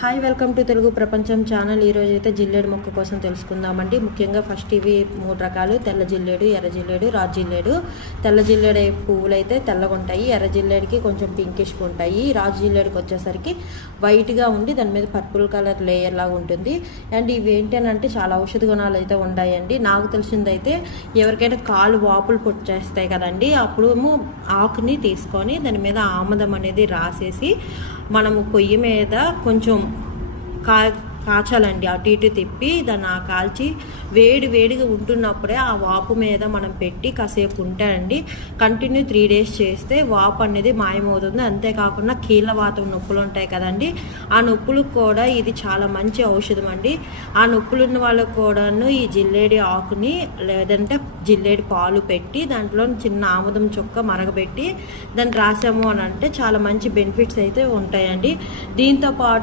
Hi, welcome to Telugu ప్రపంచం channel. ఈరోజు అయితే జిల్లేడు మొక్క కోసం తెలుసుకుందామండి. ముఖ్యంగా ఫస్ట్ ఇవి 3 రకాలు: తెల్ల జిల్లేడు, ఎర్ర జిల్లేడు, రాజ్ జిల్లేడు. తెల్ల జిల్లేడు పువ్వులు అయితే తెల్లగా ఉంటాయి, ఎర్ర జిల్లేడికి కొంచెం పింకిష్గా ఉంటాయి. రాజ్ జిల్లేడుకి వచ్చేసరికి వైట్గా ఉండి దాని మీద పర్పుల్ కలర్ లేయర్ లాగా ఉంటుంది. అండ్ ఇవి ఏంటంటే చాలా ఔషధ గుణాలు అయితే ఉన్నాయండి. నాకు తెలిసిందైతే ఎవరికైనా కాలు వాపులు పుట్టేస్తాయి కదండి, అప్పుడు ఆకుని తీసుకొని దాని మీద ఆముదం అనేది రాసేసి మనము పొయ్యి మీద కొంచెం కాచాలండి. అటు ఇటు తిప్పి దాన్ని కాల్చి వేడిగా ఉంటున్నప్పుడే ఆ వాపు మీద మనం పెట్టి కాసేపు ఉంటాయండి. కంటిన్యూ 3 days చేస్తే వాపు అనేది మాయమవుతుంది. అంతేకాకుండా కీళ్ళవాతం నొప్పులు ఉంటాయి కదండి, ఆ నొప్పులకు కూడా ఇది చాలా మంచి ఔషధం అండి. ఆ నొప్పులు ఉన్న వాళ్ళకు కూడాను ఈ జిల్లేడి ఆకుని లేదంటే జిల్లేడి పాలు పెట్టి దాంట్లో చిన్న ఆముదం చుక్క మరగబెట్టి దాన్ని రాసాము అని అంటే చాలా మంచి బెనిఫిట్స్ అయితే ఉంటాయండి. దీంతోపాటు